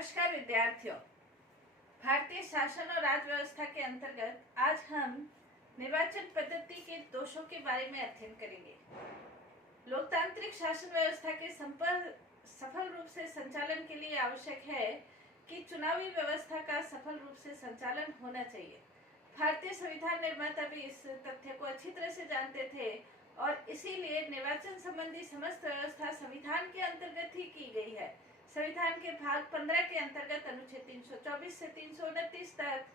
नमस्कार विद्यार्थियों। भारतीय शासन और राज व्यवस्था के अंतर्गत आज हम निर्वाचन पद्धति के दोषों के बारे में अध्ययन करेंगे। लोकतांत्रिक शासन व्यवस्था के सफल रूप से संचालन के लिए आवश्यक है कि चुनावी व्यवस्था का सफल रूप से संचालन होना चाहिए। भारतीय संविधान निर्माता भी इस तथ्य को अच्छी तरह से जानते थे और इसीलिए निर्वाचन संबंधी समस्त व्यवस्था संविधान के अंतर्गत ही की गई है। संविधान के भाग 15 के अंतर्गत अनुच्छेद 324 से 329 तक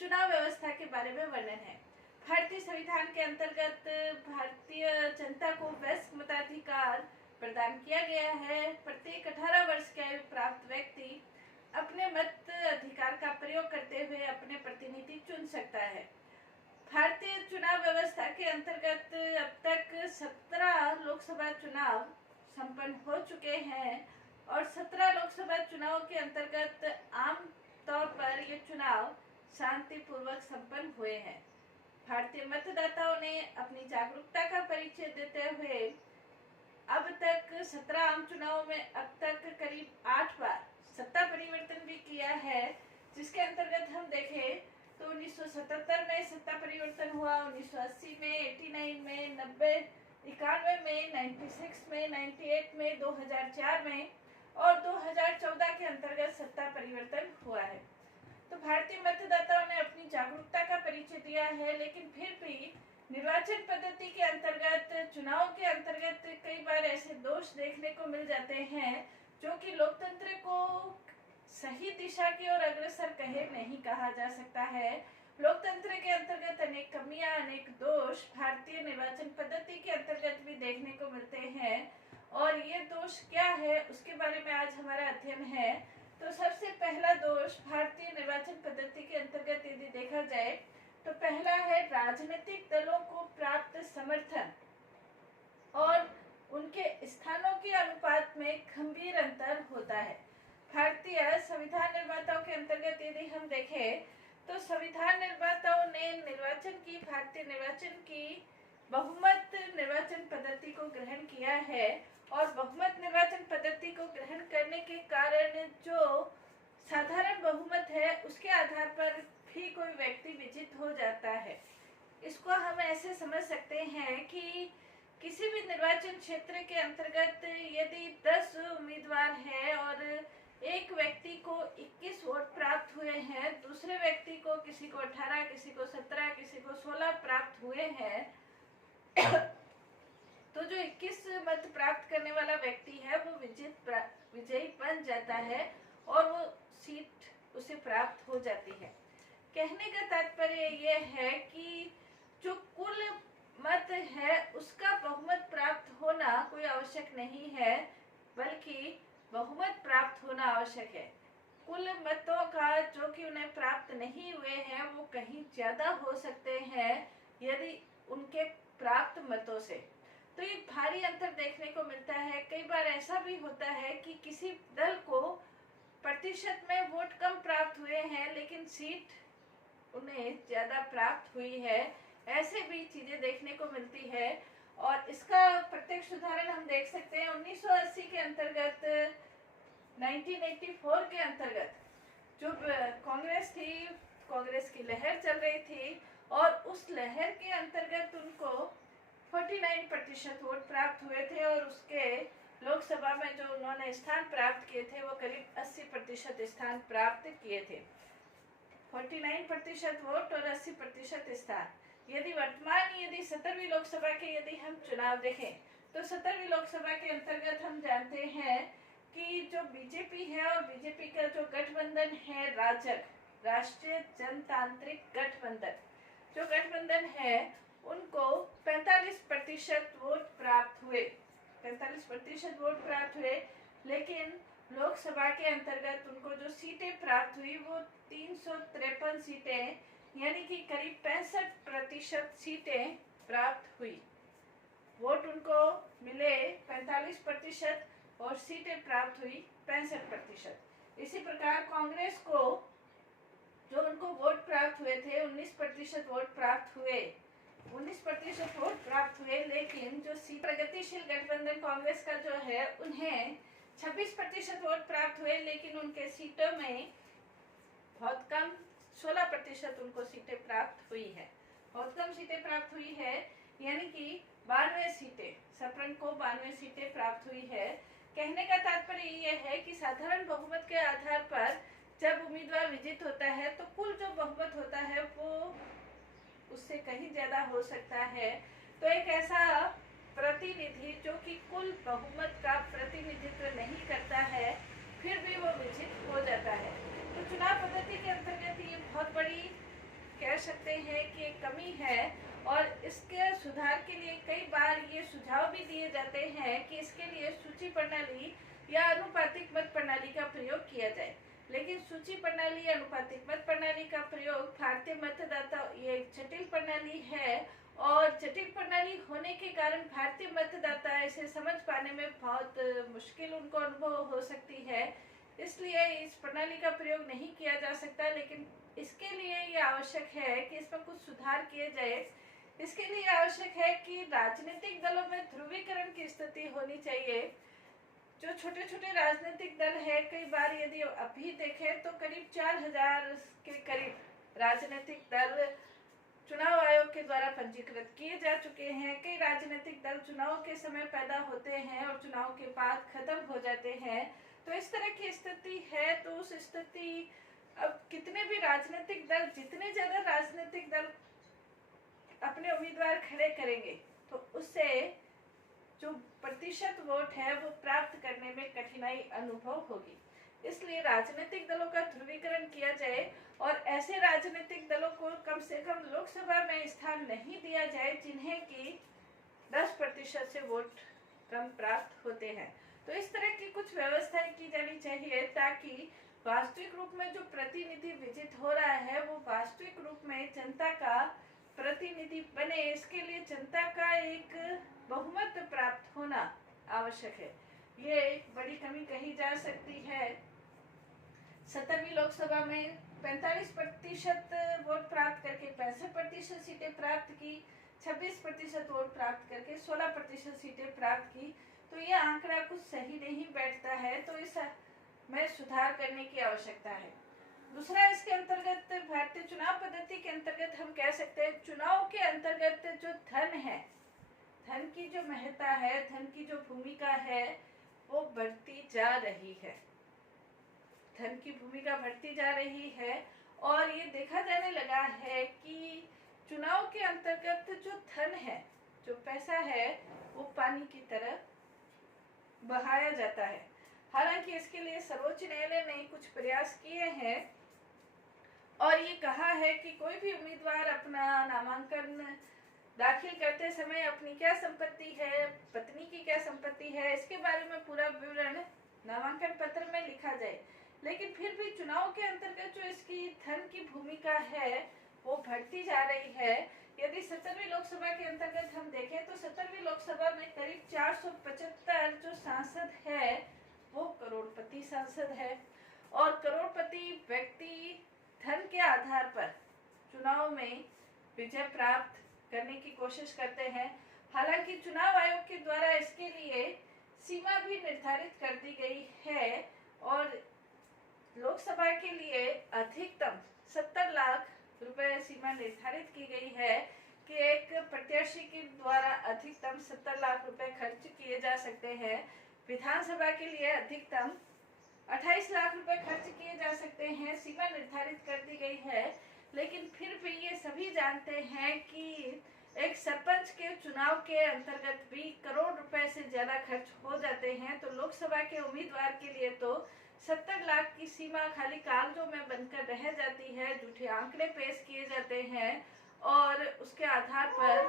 चुनाव व्यवस्था के बारे में वर्णन है। भारतीय संविधान के अंतर्गत भारतीय जनता को वयस्क मताधिकार प्रदान किया गया है। प्रत्येक 18 वर्ष की आयु प्राप्त व्यक्ति अपने मत अधिकार का प्रयोग करते हुए अपने प्रतिनिधि चुन सकता है। भारतीय चुनाव व्यवस्था के अंतर्गत अब तक 17 लोकसभा चुनाव संपन्न हो चुके हैं और 17 लोकसभा चुनाव के अंतर्गत आम तौर पर ये चुनाव शांतिपूर्वक संपन्न हुए हैं। भारतीय मतदाताओं ने अपनी जागरूकता का परिचय देते हुए अब तक 17 आम चुनावों में अब तक करीब 8 बार सत्ता परिवर्तन भी किया है, जिसके अंतर्गत हम देखें तो 1977 में सत्ता परिवर्तन हुआ, 1980 में, 89 में, 90, 91 में, 96 में, 98 में, 2004 में और 2014 के अंतर्गत सत्ता परिवर्तन हुआ है। तो भारतीय मतदाताओं ने अपनी जागरूकता का परिचय दिया है, लेकिन फिर भी निर्वाचन पद्धति के अंतर्गत चुनाव के अंतर्गत कई बार ऐसे दोष देखने को मिल जाते हैं जो कि लोकतंत्र को सही दिशा की ओर अग्रसर कहे नहीं कहा जा सकता है। लोकतंत्र के अंतर्गत अनेक कमियां, अनेक दोष भारतीय निर्वाचन पद्धति के अंतर्गत भी देखने को मिलते हैं और ये दोष क्या है उसके बारे में आज हमारा अध्ययन है। तो सबसे पहला दोष भारतीय निर्वाचन पद्धति के अंतर्गत यदि देखा जाए तो पहला है राजनीतिक दलों को प्राप्त समर्थन और उनके स्थानों के अनुपात में गंभीर अंतर होता है। भारतीय संविधान निर्माताओं के अंतर्गत यदि हम देखें तो संविधान निर्माताओं ने भारतीय निर्वाचन की बहुमत निर्वाचन पद्धति को ग्रहण किया है और बहुमत निर्वाचन पद्धति को ग्रहण करने के कारण जो साधारण बहुमत है उसके आधार पर भी कोई व्यक्ति विजित हो जाता है। इसको हम ऐसे समझ सकते हैं कि किसी भी निर्वाचन क्षेत्र के अंतर्गत यदि 10 उम्मीदवार हैं और एक व्यक्ति को 21 वोट प्राप्त हुए हैं, दूसरे व्यक्ति को किसी को 18, किसी को 17, किसी को 16 प्राप्त हुए हैं तो जो 21 मत प्राप्त करने वाला व्यक्ति है वो विजयी बन जाता है और वो सीट उसे प्राप्त हो जाती है। कहने का तात्पर्य ये है कि जो कुल मत है उसका बहुमत प्राप्त होना कोई आवश्यक नहीं है, बल्कि बहुमत प्राप्त होना आवश्यक है। कुल मतों का जो कि उन्हें प्राप्त नहीं हुए हैं वो कहीं ज्यादा हो सकते हैं यदि उनके प्राप्त मतों से। तो एक भारी अंतर देखने को मिलता है। कई बार ऐसा भी होता है कि किसी दल को प्रतिशत में वोट कम प्राप्त हुए हैं लेकिन सीट उन्हें ज्यादा प्राप्त हुई है। ऐसे भी चीजें देखने को मिलती है और इसका प्रत्यक्ष उदाहरण हम देख सकते हैं 1980 के अंतर्गत 1984 के अंतर्गत जो कांग्रेस थी, कांग्रेस की लहर चल रही थी और उस लहर के अंतर्गत उनको 49% वोट प्राप्त हुए थे और उसके लोकसभा में जो उन्होंने स्थान प्राप्त किए थे वो करीब 80% स्थान प्राप्त किए थे। 49% वोट और 80% स्थान। यदि 17वीं लोकसभा के यदि हम चुनाव देखें तो 17वीं लोकसभा के अंतर्गत हम जानते हैं कि जो बीजेपी है और बीजेपी का जो गठबंधन है राजग, राष्ट्रीय जनतांत्रिक गठबंधन, जो गठबंधन है उनको 45% वोट प्राप्त हुए। 45% वोट प्राप्त हुए, लेकिन लोकसभा के अंतर्गत उनको जो सीटें प्राप्त हुई वो 353 सीटें यानी कि करीब 65% सीटें प्राप्त हुई। वोट उनको मिले 45% और सीटें प्राप्त हुई 65%। इसी प्रकार कांग्रेस को जो उनको वोट प्राप्त हुए थे 19% वोट प्राप्त हुए, 19% वोट प्राप्त हुए, लेकिन जो प्रगतिशील गठबंधन कांग्रेस का जो है उन्हें 26% वोट प्राप्त हुए, लेकिन उनके सीटों में बहुत कम 16% उनको सीटें प्राप्त हुई है। बहुत कम सीटें प्राप्त हुई है, यानी कि 92 सीटें, सप्रण को 92 सीटें प्राप्त हुई है। कहने का तात्पर्य यह है कि साधारण बहुमत के आधार पर जब उम्मीदवार विजित होता है तो कुल जो बहुमत होता है वो उससे कहीं ज्यादा हो सकता है। तो एक ऐसा प्रतिनिधि जो कि कुल बहुमत का प्रतिनिधित्व नहीं करता है, फिर भी वो विजित हो जाता है। तो चुनाव पद्धति के अंतर्गत ये बहुत बड़ी कह सकते हैं कि एक कमी है, और इसके सुधार के लिए कई बार ये सुझाव भी दिए जाते हैं कि इसके लिए सूची प्रणाली या अनुपातिक मत प्रणाली का प्रयोग किया जाए। लेकिन सूची प्रणाली या अनुपातिक मत प्रणाली का प्रयोग भारतीय मतदाता ये एक जटिल प्रणाली है, और जटिल प्रणाली होने के कारण भारतीय मतदाता इसे समझ पाने में बहुत मुश्किल उनको अनुभव हो सकती है। इसलिए इस प्रणाली का प्रयोग नहीं किया जा सकता, लेकिन इसके लिए ये आवश्यक है कि इसमें कुछ सुधार किए जाए। इसके लिए आवश्यक है कि राजनीतिक दलों में ध्रुवीकरण की स्थिति होनी चाहिए। जो छोटे छोटे राजनीतिक दल है, कई बार यदि अभी देखें तो करीब 4000 के करीब राजनीतिक दल चुनाव आयोग के द्वारा पंजीकृत किए जा चुके हैं। कई राजनीतिक दल चुनाव के समय पैदा होते हैं और चुनाव के बाद खत्म हो जाते हैं। तो इस तरह की स्थिति है, तो उस स्थिति अब कितने भी राजनीतिक दल, जितने ज्यादा राजनीतिक दल अपने उम्मीदवार खड़े करेंगे तो उससे जो प्रतिशत वोट है वो प्राप्त करने में कठिनाई अनुभव होगी। इसलिए राजनीतिक दलों का ध्रुवीकरण किया जाए और ऐसे राजनीतिक दलों को कम से कम लोकसभा में स्थान नहीं दिया जाए जिन्हें कि 10% से वोट कम प्राप्त होते हैं। तो इस तरह की कुछ व्यवस्थाएं की जानी चाहिए ताकि वास्तविक रूप में जो प्रतिनिधि विजित हो रहा है वो वास्तविक रूप में जनता का प्रतिनिधि बने। इसके लिए जनता का एक बहुमत प्राप्त होना आवश्यक है। ये एक बड़ी कमी कही जा सकती है। 17वीं लोकसभा में 45% वोट प्राप्त करके 65% सीटें प्राप्त की, 26% वोट प्राप्त करके 16% सीटें प्राप्त की। तो ये आंकड़ा कुछ सही नहीं बैठता है, तो इस में सुधार करने की आवश्यकता है। दूसरा, इसके अंतर्गत भारतीय चुनाव पद्धति के अंतर्गत हम कह सकते हैं चुनाव के अंतर्गत जो धन है, धन की जो महत्ता है, धन की जो भूमिका है वो बढ़ती जा रही है। धन की भूमिका बढ़ती जा रही है और ये देखा जाने लगा है कि चुनाव के अंतर्गत जो धन है, जो पैसा है, वो पानी की तरह बहाया जाता है। हालांकि इसके लिए सर्वोच्च न्यायालय ने कुछ प्रयास किए हैं और ये कहा है कि कोई भी उम्मीदवार अपना नामांकन दाखिल करते समय अपनी क्या संपत्ति है, पत्नी की क्या संपत्ति है, इसके बारे में पूरा विवरण नामांकन पत्र में लिखा जाए। लेकिन फिर भी चुनाव के अंतर्गत जो इसकी धन की भूमिका है वो बढ़ती जा रही है। यदि 17वीं लोकसभा के अंतर्गत हम देखें तो 17वीं लोकसभा में करीब 475 जो सांसद है वो करोड़पति सांसद है, और करोड़पति व्यक्ति धन के आधार पर चुनाव में विजय प्राप्त करने की कोशिश करते हैं। हालांकि चुनाव आयोग के द्वारा इसके लिए सीमा भी निर्धारित कर दी गई है और लोकसभा के लिए अधिकतम 70 लाख रुपए सीमा निर्धारित की गई है कि एक प्रत्याशी के द्वारा अधिकतम 70 लाख रुपए खर्च किए जा सकते हैं। विधानसभा के लिए अधिकतम 28 लाख रुपए खर्च किए जा सकते हैं, सीमा निर्धारित कर दी गई है। लेकिन फिर भी ये सभी जानते हैं कि एक सरपंच के चुनाव के अंतर्गत भी करोड़ रुपए से ज्यादा खर्च हो जाते हैं। तो लोकसभा के उम्मीदवार के लिए तो 70 लाख की सीमा खाली कागजों में बनकर रह जाती है, झूठे आंकड़े पेश किए जाते हैं और उसके आधार पर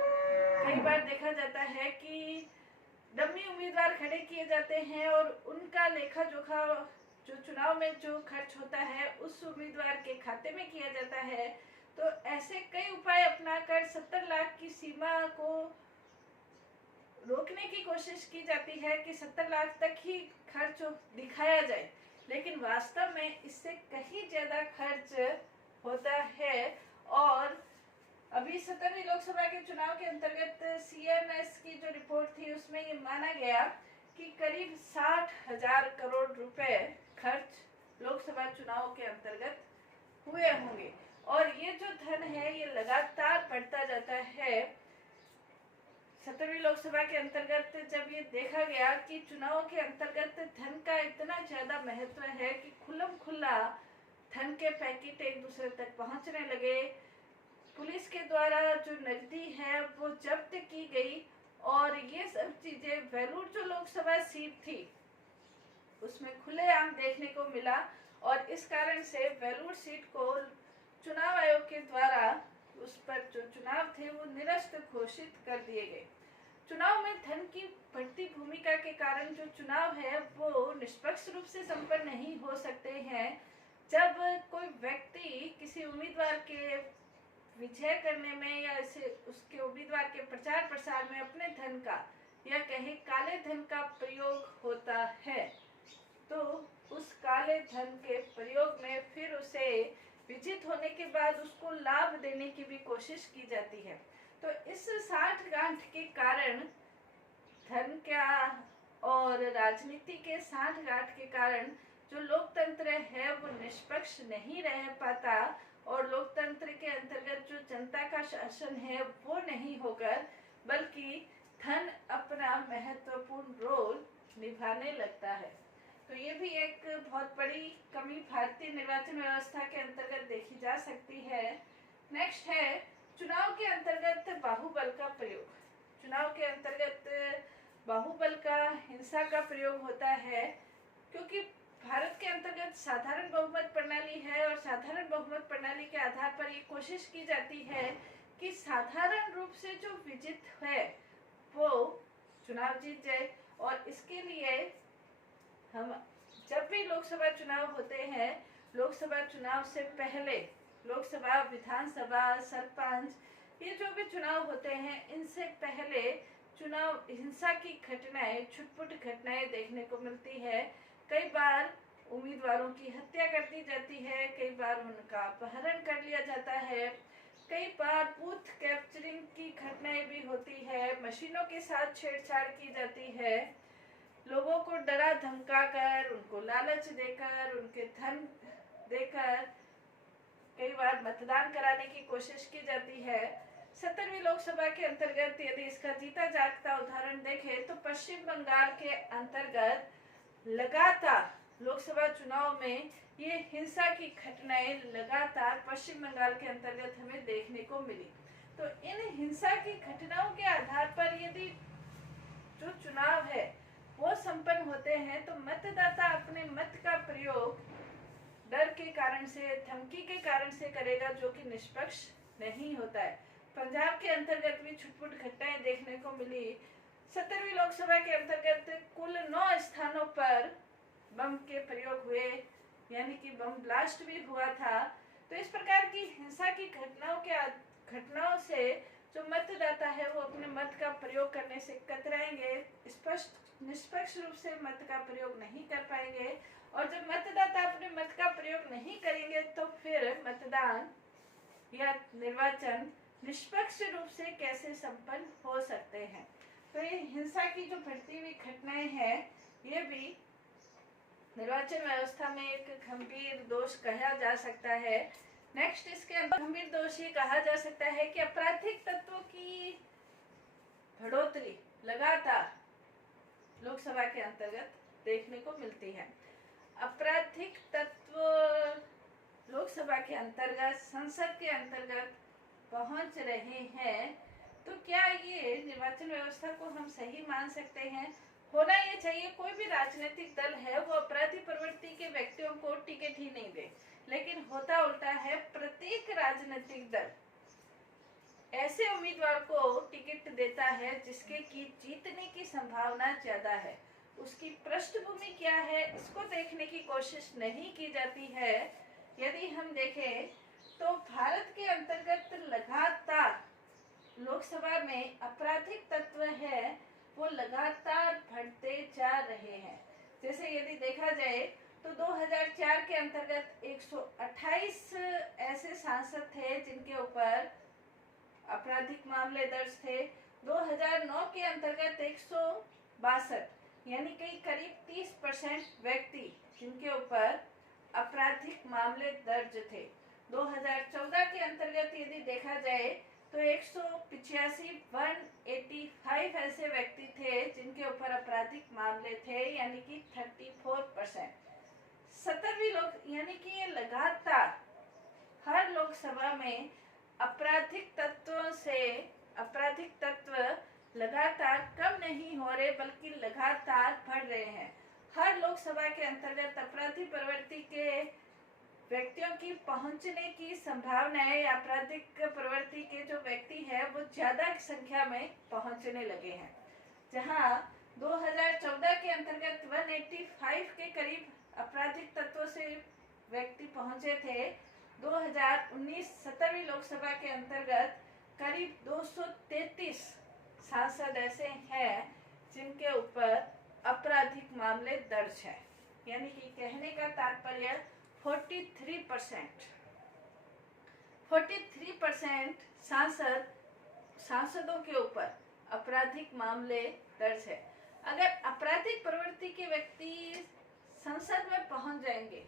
कई बार देखा जाता है कि डमी उम्मीदवार खड़े किए जाते हैं और उनका लेखा जोखा जो चुनाव में जो खर्च होता है उस उम्मीदवार के खाते में किया जाता है। तो ऐसे कई उपाय अपनाकर 70 लाख की सीमा को रोकने की कोशिश की जाती है कि 70 लाख तक ही खर्च दिखाया जाए, लेकिन वास्तव में इससे कहीं ज्यादा खर्च होता है। और अभी 17वीं लोकसभा के चुनाव के अंतर्गत CMS की जो रिपोर्ट थी उसमें ये माना गया कि करीब 60,000 करोड़ रुपए खर्च लोकसभा चुनाव के अंतर्गत हुए होंगे। और ये जो धन है ये लगातार बढ़ता जाता है। 17वीं लोकसभा के अंतर्गत जब ये देखा गया कि चुनाव के अंतर्गत धन का इतना ज्यादा महत्व है कि खुल्लम खुल्ला धन के पैकेट एक दूसरे तक पहुंचने लगे, पुलिस के द्वारा जो नकदी है वो जब्त की गई और ये सब चीजें वेलूर जो लोकसभा सीट थी उसमें खुलेआम देखने को मिला। और इस कारण से वेलूर सीट को चुनाव आयोग के द्वारा उस पर जो चुनाव थे वो निरस्त घोषित कर दिए गए। चुनाव में धन की बढ़ती भूमिका के कारण जो चुनाव है वो निष्पक्ष रूप से संपन्न नहीं हो सकते हैं। जब कोई व्यक्ति किसी उम्मीदवार के विजय करने में या उसके उम्मीदवार के प्रचार प्रसार में अपने धन का या कहीं काले धन का प्रयोग होता है तो उस काले धन के प्रयोग में फिर उसे विजित होने के बाद उसको लाभ देने की भी कोशिश की जाती है। तो इस साठगांठ के कारण धन का और राजनीति के साठगांठ के कारण जो लोकतंत्र है वो निष्पक्ष नहीं रह पाता और लोकतंत्र के अंतर्गत जो जनता का शासन है वो नहीं होकर बल्कि धन अपना महत्वपूर्ण रोल निभाने लगता है। तो ये भी एक बहुत बड़ी कमी भारतीय निर्वाचन व्यवस्था के अंतर्गत देखी जा सकती है। नेक्स्ट है चुनाव के अंतर्गत बाहुबल का प्रयोग। चुनाव के अंतर्गत बाहुबल का, हिंसा का प्रयोग होता है क्योंकि भारत के अंतर्गत साधारण बहुमत प्रणाली है और साधारण बहुमत प्रणाली के आधार पर ये कोशिश की जाती है कि साधारण रूप से जो विजित है वो चुनाव जीत जाए। और इसके लिए हम जब भी लोकसभा चुनाव होते हैं, लोकसभा चुनाव से पहले लोकसभा, विधानसभा, सरपंच ये जो भी चुनाव होते हैं इनसे पहले चुनाव हिंसा की घटनाएं, छुटपुट घटनाएं देखने को मिलती है। कई बार उम्मीदवारों की हत्या कर दी जाती है, कई बार उनका अपहरण कर लिया जाता है, कई बार बूथ कैप्चरिंग की घटनाएं भी होती है, मशीनों के साथ छेड़छाड़ की जाती है, लोगों को डरा धमका कर, उनको लालच देकर, उनके धन देकर कई बार मतदान कराने की कोशिश की जाती है। 17वीं लोकसभा के अंतर्गत यदि इसका जीता जागता उदाहरण देखें तो पश्चिम बंगाल के अंतर्गत लगातार लोकसभा चुनाव में ये हिंसा की घटनाएं लगातार पश्चिम बंगाल के अंतर्गत हमें देखने को मिली। तो इन हिंसा की घटनाओं के आधार पर यदि जो चुनाव है वो संपन्न होते हैं तो मतदाता अपने मत का प्रयोग डर के कारण से, धमकी के कारण से करेगा जो कि निष्पक्ष नहीं होता है। पंजाब के अंतर्गत भी छुटपुट घटनाएं देखने को मिली। 17वीं लोकसभा के अंतर्गत कुल 9 स्थानों पर बम के प्रयोग हुए, यानी कि बम ब्लास्ट भी हुआ था। तो इस प्रकार की हिंसा की घटनाओं से जो मतदाता है वो अपने मत का प्रयोग करने से कतराएंगे, निष्पक्ष रूप से मत का प्रयोग नहीं कर पाएंगे। और जब मतदाता अपने मत का प्रयोग नहीं करेंगे तो फिर मतदान या निर्वाचन निष्पक्ष रूप से कैसे संपन्न हो सकते हैं। तो ये हिंसा की जो बढ़ती हुई घटनाएं हैं ये भी निर्वाचन व्यवस्था में एक गंभीर दोष कहा जा सकता है। नेक्स्ट इसके अंदर गंभीर दोष ये कहा जा सकता है कि आपराधिक तत्वों की बढ़ोतरी लगातार लोकसभा के अंतर्गत देखने को मिलती है। आपराधिक तत्व लोकसभा के अंतर्गत, संसद के अंतर्गत पहुंच रहे हैं तो क्या ये निर्वाचन व्यवस्था को हम सही मान सकते हैं? होना ये चाहिए कोई भी राजनीतिक दल है वो अपराधी प्रवृत्ति के व्यक्तियों को टिकट ही नहीं दे, लेकिन होता उल्टा है। प्रत्येक राजनीतिक दल ऐसे उम्मीदवार को टिकट देता है जिसके की जीतने की संभावना ज्यादा है। उसकी पृष्ठभूमि क्या है इसको देखने की कोशिश नहीं की जाती है। यदि हम देखें तो भारत के अंतर्गत लगातार लोकसभा में आपराधिक तत्व है वो लगातार बढ़ते जा रहे हैं। जैसे यदि देखा जाए तो 2004 के अंतर्गत 128 ऐसे सांसद थे जिनके ऊपर आपराधिक मामले दर्ज थे। 2009 के अंतर्गत 162, यानी कि करीब 30% व्यक्ति जिनके ऊपर आपराधिक मामले दर्ज थे। 2014 के अंतर्गत यदि देखा जाए तो 185 ऐसे व्यक्ति थे जिनके ऊपर आपराधिक मामले थे, यानी कि 34%। 17वीं लोग यानी कि ये लगातार हर लोकसभा में आपराधिक तत्व लगातार कम नहीं हो रहे बल्कि लगातार बढ़ रहे हैं। हर लोकसभा के अंतर्गत अपराधी प्रवृत्ति के व्यक्तियों की पहुंचने की संभावना है, आपराधिक प्रवृत्ति के जो व्यक्ति है वो ज्यादा संख्या में पहुंचने लगे हैं। जहां 2014 के अंतर्गत 185 के करीब आपराधिक तत्वों से व्यक्ति पहुंचे थे, 2019 17वीं लोकसभा के अंतर्गत करीब 233 सांसद ऐसे हैं जिनके ऊपर आपराधिक मामले दर्ज है। यानी कि कहने का तात्पर्य 43% सांसदों के ऊपर आपराधिक मामले दर्ज है। अगर आपराधिक प्रवृत्ति के व्यक्ति संसद में पहुंच जाएंगे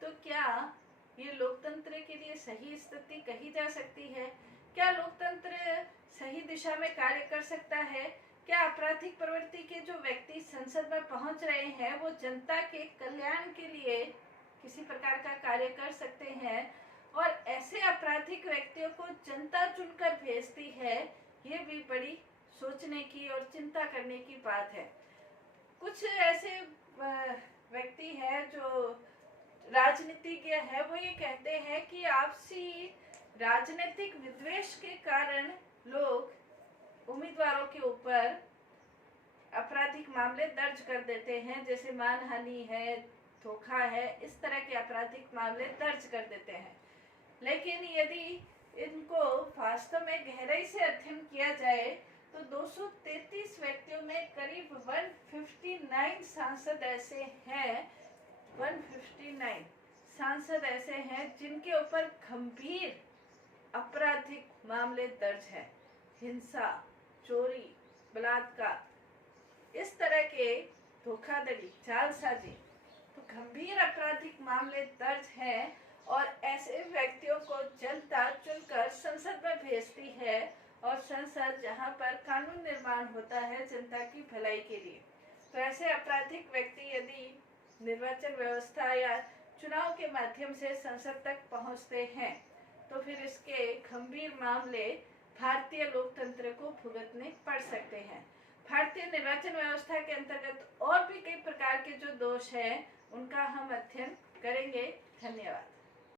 तो क्या ये लोकतंत्र के लिए सही स्थिति कही जा सकती है? क्या लोकतंत्र सही दिशा में कार्य कर सकता है? क्या आपराधिक प्रवृत्ति के जो व्यक्ति संसद में पहुंच रहे हैं वो जनता के कल्याण के लिए किसी प्रकार का कार्य कर सकते हैं? और ऐसे आपराधिक व्यक्तियों को जनता चुनकर भेजती है, ये भी बड़ी सोचने की और चिंता करने की बात है। कुछ ऐसे व्यक्ति हैं जो राजनीतिज्ञ है, वो ये कहते हैं कि आपसी राजनीतिक विद्वेष के कारण लोग उम्मीदवारों के ऊपर आपराधिक मामले दर्ज कर देते हैं, जैसे मानहानि है, धोखा है, इस तरह के आपराधिक मामले दर्ज कर देते हैं। लेकिन यदि इनको वास्तव में गहराई से अध्ययन किया जाए तो 233 व्यक्तियों में करीब 159 सांसद ऐसे हैं जिनके ऊपर गंभीर आपराधिक मामले दर्ज है। हिंसा, चोरी, बलात्कार, इस तरह के धोखाधड़ी, जालसाजी, तो गंभीर आपराधिक मामले दर्ज हैं और ऐसे व्यक्तियों को जनता चुनकर संसद में भेजती है और संसद जहां पर कानून निर्माण होता है जनता की भलाई के लिए। तो ऐसे आपराधिक व्यक्ति यदि निर्वाचन व्यवस्था या चुनाव के माध्यम से संसद तक पहुंचते हैं तो फिर इसके गंभीर मामले भारतीय लोकतंत्र को भुगतने पड़ सकते हैं। भारतीय निर्वाचन व्यवस्था के अंतर्गत और भी कई प्रकार के जो दोष हैं उनका हम अध्ययन करेंगे। धन्यवाद।